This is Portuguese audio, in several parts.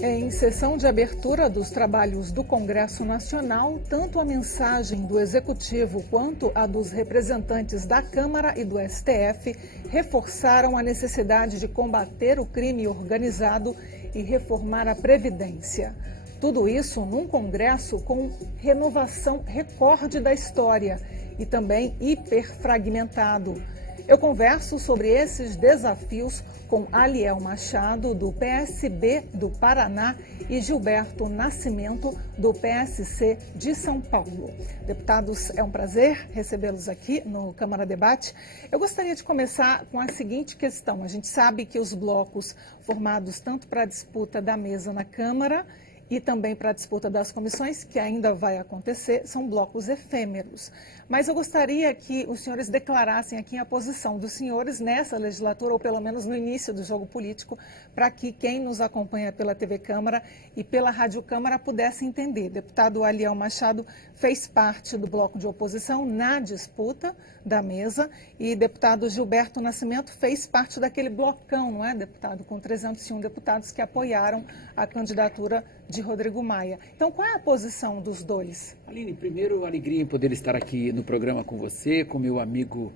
Em sessão de abertura dos trabalhos do Congresso Nacional, tanto a mensagem do Executivo quanto a dos representantes da Câmara e do STF reforçaram a necessidade de combater o crime organizado e reformar a Previdência. Tudo isso num Congresso com renovação recorde da história e também hiperfragmentado. Eu converso sobre esses desafios com Aliel Machado, do PSB do Paraná, e Gilberto Nascimento, do PSC de São Paulo. Deputados, é um prazer recebê-los aqui no Câmara Debate. Eu gostaria de começar com a seguinte questão. A gente sabe que os blocos formados tanto para a disputa da mesa na Câmara e também para a disputa das comissões, que ainda vai acontecer, são blocos efêmeros. Mas eu gostaria que os senhores declarassem aqui a posição dos senhores nessa legislatura, ou pelo menos no início do jogo político, para que quem nos acompanha pela TV Câmara e pela Rádio Câmara pudesse entender. Deputado Aliel Machado fez parte do bloco de oposição na disputa da mesa e deputado Gilberto Nascimento fez parte daquele blocão, não é, deputado, com 301 deputados que apoiaram a candidatura de Rodrigo Maia. Então, qual é a posição dos dois? Aline, primeiro, alegria em poder estar aqui no programa com você, com meu amigo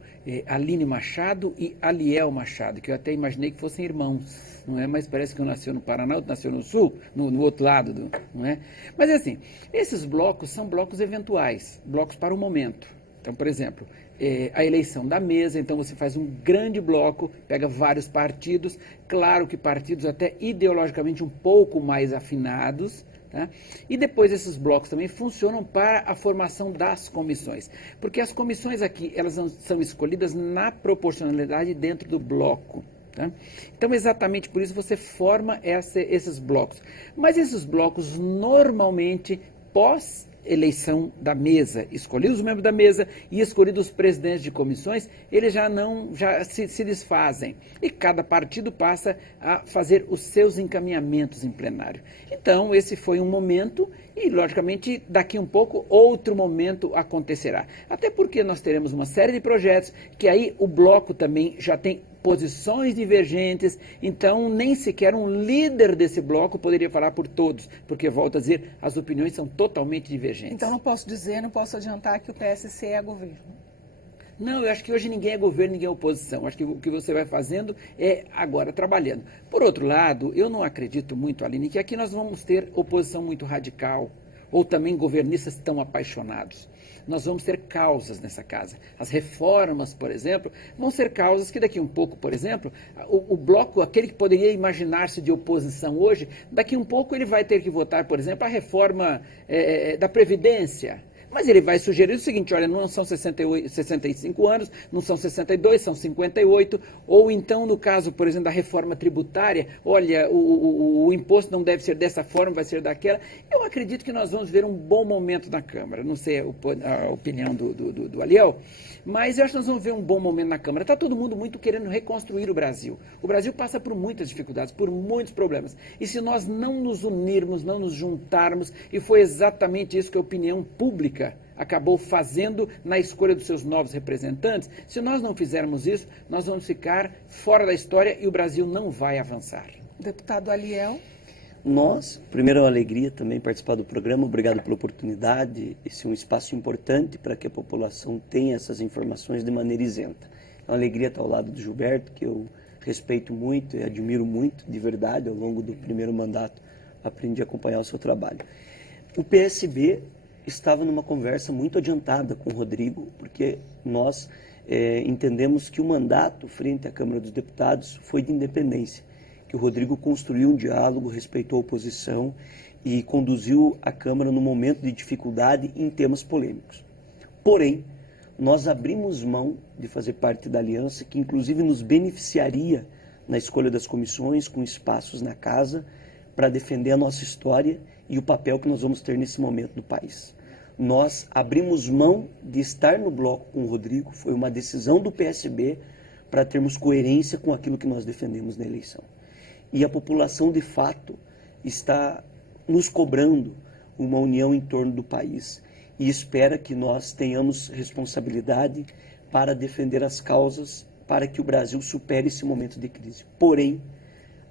Aline Machado e Aliel Machado, que eu até imaginei que fossem irmãos, não é? Mas parece que um nasceu no Paraná, outro nasceu no Sul, no outro lado, não é? Mas assim, esses blocos são blocos eventuais, blocos para o momento. Então, por exemplo, a eleição da mesa, então você faz um grande bloco, pega vários partidos, claro que partidos até ideologicamente um pouco mais afinados, tá? E depois esses blocos também funcionam para a formação das comissões, porque as comissões aqui, elas são escolhidas na proporcionalidade dentro do bloco. Tá? Então, exatamente por isso você forma esses blocos. Mas esses blocos, normalmente, pós-eleição da mesa, escolhidos os membros da mesa e escolhidos os presidentes de comissões, eles já se desfazem. E cada partido passa a fazer os seus encaminhamentos em plenário. Então, esse foi um momento e, logicamente, daqui um pouco, outro momento acontecerá. Até porque nós teremos uma série de projetos que aí o bloco também já tem posições divergentes, então nem sequer um líder desse bloco poderia falar por todos, porque, volto a dizer, as opiniões são totalmente divergentes. Então não posso adiantar que o PSC é governo. Não, eu acho que hoje ninguém é governo, ninguém é oposição. Acho que o que você vai fazendo é agora trabalhando. Por outro lado, eu não acredito muito, Aline, que aqui nós vamos ter oposição muito radical, ou também governistas tão apaixonados. Nós vamos ter causas nessa casa. As reformas, por exemplo, vão ser causas que daqui um pouco, por exemplo, o bloco, aquele que poderia imaginar-se de oposição hoje, daqui um pouco ele vai ter que votar, por exemplo, a reforma da Previdência. Mas ele vai sugerir o seguinte, olha, não são 65 anos, não são 62, são 58, ou então, no caso, por exemplo, da reforma tributária, olha, o imposto não deve ser dessa forma, vai ser daquela. Eu acredito que nós vamos ver um bom momento na Câmara, não sei a opinião do Aliel, mas eu acho que nós vamos ver um bom momento na Câmara. Está todo mundo muito querendo reconstruir o Brasil. O Brasil passa por muitas dificuldades, por muitos problemas. E se nós não nos unirmos, não nos juntarmos, e foi exatamente isso que a opinião pública acabou fazendo na escolha dos seus novos representantes, se nós não fizermos isso, nós vamos ficar fora da história e o Brasil não vai avançar. Deputado Aliel. Nós, primeiro é uma alegria também participar do programa, obrigado pela oportunidade, esse é um espaço importante para que a população tenha essas informações de maneira isenta. É uma alegria estar ao lado do Gilberto, que eu respeito muito e admiro muito, de verdade, ao longo do primeiro mandato aprendi a acompanhar o seu trabalho. O PSB estava numa conversa muito adiantada com o Rodrigo, porque nós entendemos que o mandato frente à Câmara dos Deputados foi de independência, que o Rodrigo construiu um diálogo, respeitou a oposição e conduziu a Câmara num momento de dificuldade em temas polêmicos. Porém, nós abrimos mão de fazer parte da aliança, que inclusive nos beneficiaria na escolha das comissões, com espaços na casa, para defender a nossa história e o papel que nós vamos ter nesse momento no país. Nós abrimos mão de estar no bloco com o Rodrigo, foi uma decisão do PSB para termos coerência com aquilo que nós defendemos na eleição. E a população, de fato, está nos cobrando uma união em torno do país e espera que nós tenhamos responsabilidade para defender as causas para que o Brasil supere esse momento de crise. Porém,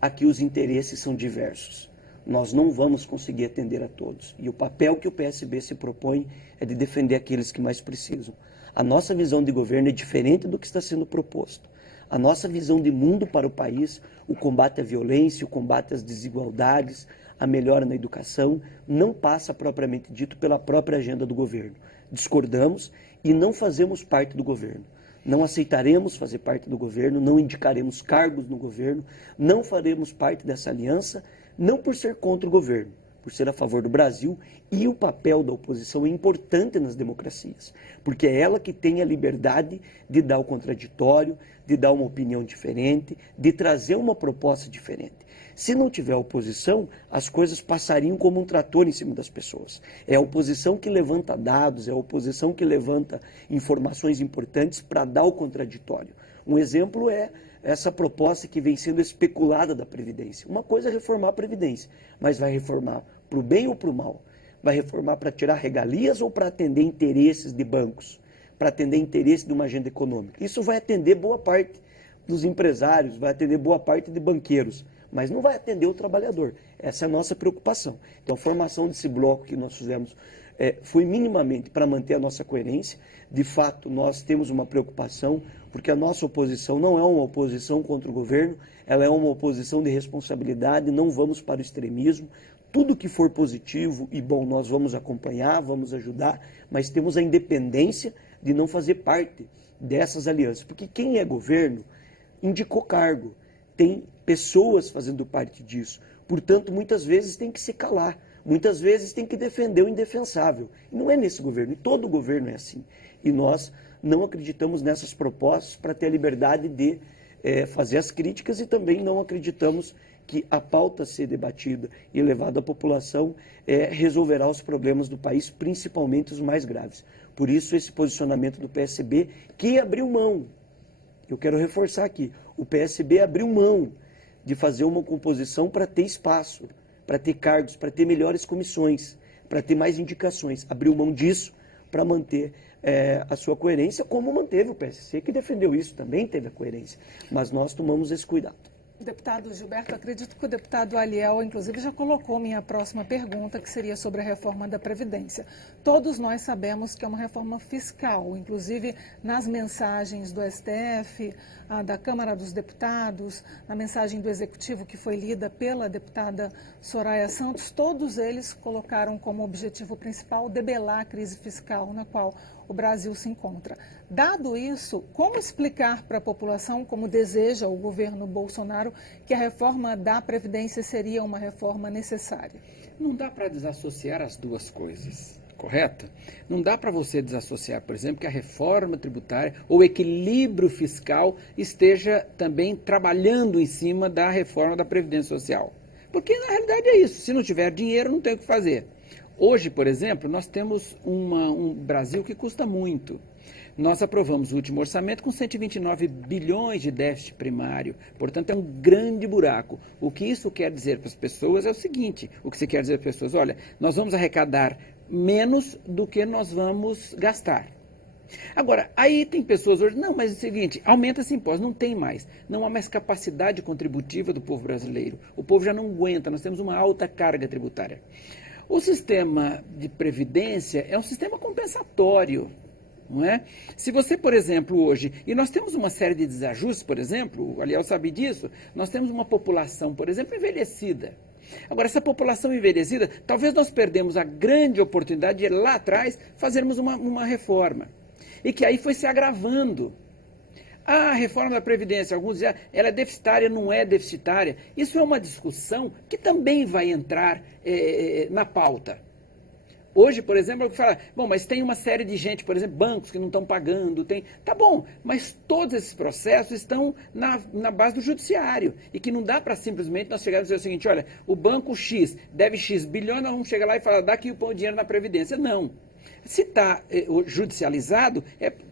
aqui os interesses são diversos. nós não vamos conseguir atender a todos. E o papel que o PSB se propõe é de defender aqueles que mais precisam. A nossa visão de governo é diferente do que está sendo proposto. A nossa visão de mundo para o país, o combate à violência, o combate às desigualdades, a melhora na educação, não passa propriamente dito pela própria agenda do governo. Discordamos e não fazemos parte do governo. Não aceitaremos fazer parte do governo, não indicaremos cargos no governo, não faremos parte dessa aliança, não por ser contra o governo, por ser a favor do Brasil, e o papel da oposição é importante nas democracias, porque é ela que tem a liberdade de dar o contraditório, de dar uma opinião diferente, de trazer uma proposta diferente. Se não tiver oposição, as coisas passariam como um trator em cima das pessoas. É a oposição que levanta dados, é a oposição que levanta informações importantes para dar o contraditório. Um exemplo é essa proposta que vem sendo especulada da Previdência. Uma coisa é reformar a Previdência, mas vai reformar para o bem ou para o mal? Vai reformar para tirar regalias ou para atender interesses de bancos? Para atender interesses de uma agenda econômica? Isso vai atender boa parte dos empresários, vai atender boa parte de banqueiros, mas não vai atender o trabalhador. Essa é a nossa preocupação. Então, a formação desse bloco que nós fizemos foi minimamente para manter a nossa coerência. De fato, nós temos uma preocupação, porque a nossa oposição não é uma oposição contra o governo, ela é uma oposição de responsabilidade, não vamos para o extremismo. Tudo que for positivo e bom nós vamos acompanhar, vamos ajudar, mas temos a independência de não fazer parte dessas alianças. Porque quem é governo indicou cargo, tem pessoas fazendo parte disso. Portanto, muitas vezes tem que se calar, muitas vezes tem que defender o indefensável. E não é nesse governo, e todo governo é assim. E nós não acreditamos nessas propostas para ter a liberdade de fazer as críticas e também não acreditamos que a pauta ser debatida e levada à população resolverá os problemas do país, principalmente os mais graves. Por isso, esse posicionamento do PSB, que abriu mão, eu quero reforçar aqui, o PSB abriu mão de fazer uma composição para ter espaço, para ter cargos, para ter melhores comissões, para ter mais indicações. Abriu mão disso para manter a sua coerência, como manteve o PSC, que defendeu isso, também teve a coerência. Mas nós tomamos esse cuidado. Deputado Gilberto, acredito que o deputado Aliel, inclusive, já colocou minha próxima pergunta, que seria sobre a reforma da Previdência. Todos nós sabemos que é uma reforma fiscal, inclusive nas mensagens do STF, da Câmara dos Deputados, na mensagem do Executivo que foi lida pela deputada Soraya Santos, todos eles colocaram como objetivo principal debelar a crise fiscal na qual o Brasil se encontra. Dado isso, como explicar para a população, como deseja o governo Bolsonaro, que a reforma da Previdência seria uma reforma necessária? Não dá para desassociar as duas coisas, correto? Não dá para você desassociar, por exemplo, que a reforma tributária ou o equilíbrio fiscal esteja também trabalhando em cima da reforma da Previdência Social. Porque, na realidade, é isso. Se não tiver dinheiro, não tem o que fazer. Hoje, por exemplo, nós temos um Brasil que custa muito. Nós aprovamos o último orçamento com 129 bilhões de déficit primário, portanto é um grande buraco. O que isso quer dizer para as pessoas é o seguinte, o que você quer dizer para as pessoas, olha, nós vamos arrecadar menos do que nós vamos gastar. Agora, aí tem pessoas hoje, não, mas é o seguinte, aumenta esse imposto, não tem mais, não há mais capacidade contributiva do povo brasileiro, o povo já não aguenta, nós temos uma alta carga tributária. O sistema de previdência é um sistema compensatório, não é? Se você, por exemplo, hoje, e nós temos uma série de desajustes, por exemplo, o Aliel sabe disso, nós temos uma população, por exemplo, envelhecida. Agora, essa população envelhecida, talvez nós perdemos a grande oportunidade de lá atrás fazermos uma reforma. E que aí foi se agravando. A reforma da Previdência, alguns dizem, ela é deficitária, não é deficitária. Isso é uma discussão que também vai entrar na pauta. Hoje, por exemplo, eu falo, bom, mas tem uma série de gente, por exemplo, bancos que não estão pagando, tá bom, mas todos esses processos estão na base do judiciário e que não dá para simplesmente nós chegarmos e dizer o seguinte, olha, o banco X deve X bilhões, nós vamos chegar lá e falar, dá aqui o dinheiro na Previdência. Não. Se está judicializado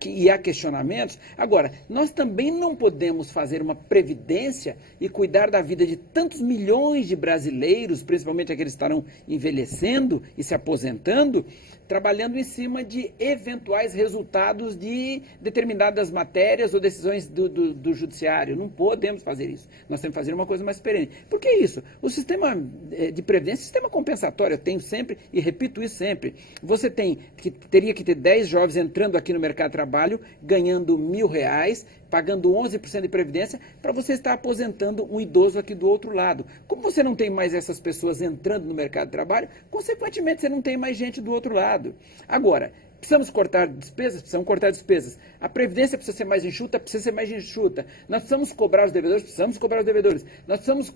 e há questionamentos, agora, nós também não podemos fazer uma previdência e cuidar da vida de tantos milhões de brasileiros, principalmente aqueles que estarão envelhecendo e se aposentando, trabalhando em cima de eventuais resultados de determinadas matérias ou decisões do judiciário. Não podemos fazer isso. Nós temos que fazer uma coisa mais perene. Por que isso? O sistema de previdência, sistema compensatório, eu tenho sempre e repito isso sempre. Você teria que ter 10 jovens entrando aqui no mercado de trabalho, ganhando R$1.000, pagando 11% de previdência, para você estar aposentando um idoso aqui do outro lado. Como você não tem mais essas pessoas entrando no mercado de trabalho, consequentemente você não tem mais gente do outro lado. Agora, precisamos cortar despesas? Precisamos cortar despesas. A previdência precisa ser mais enxuta? Precisa ser mais enxuta. Nós precisamos cobrar os devedores? Precisamos cobrar os devedores. Nós precisamos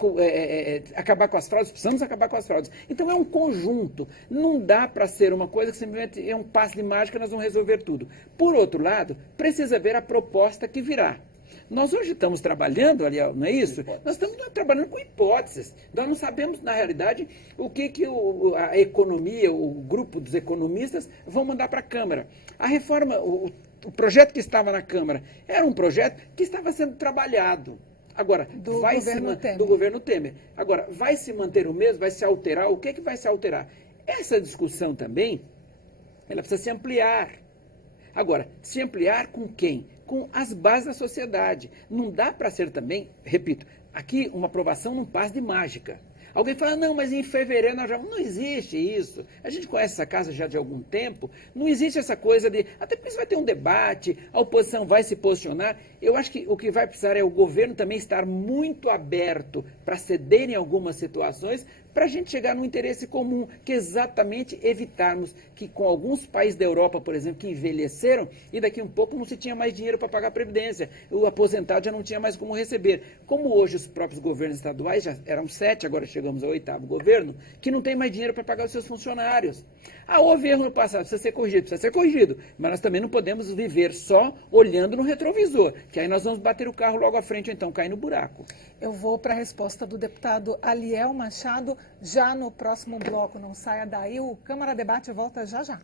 acabar com as fraudes? Precisamos acabar com as fraudes. Então é um conjunto. Não dá para ser uma coisa que simplesmente é um passe de mágica, nós vamos resolver tudo. Por outro lado, precisa ver a proposta que virá. Nós hoje estamos trabalhando, aliás, não é isso? Nós estamos trabalhando com hipóteses. Nós não sabemos, na realidade, o que a economia, o grupo dos economistas vão mandar para a Câmara. A reforma, o projeto que estava na Câmara era um projeto que estava sendo trabalhado. Agora, do governo Temer. Agora, vai se manter o mesmo? Vai se alterar? O que é que vai se alterar? Essa discussão também, ela precisa se ampliar. Agora, se ampliar com quem? Com as bases da sociedade. Não dá para ser também, repito, aqui uma aprovação num passe de mágica. Alguém fala, não, mas em fevereiro nós já... Não existe isso. A gente conhece essa casa já de algum tempo. Não existe essa coisa de... Até porque vai ter um debate, a oposição vai se posicionar. Eu acho que o que vai precisar é o governo também estar muito aberto para ceder em algumas situações, para a gente chegar num interesse comum, que é exatamente evitarmos que com alguns países da Europa, por exemplo, que envelheceram, e daqui um pouco não se tinha mais dinheiro para pagar a previdência. O aposentado já não tinha mais como receber. Como hoje os próprios governos estaduais, já eram 7, agora chegamos ao 8º governo, que não tem mais dinheiro para pagar os seus funcionários. Houve erro no passado, precisa ser corrigido, mas nós também não podemos viver só olhando no retrovisor, que aí nós vamos bater o carro logo à frente ou então cair no buraco. Eu vou para a resposta do deputado Aliel Machado já no próximo bloco. Não saia daí, o Câmara Debate volta já já.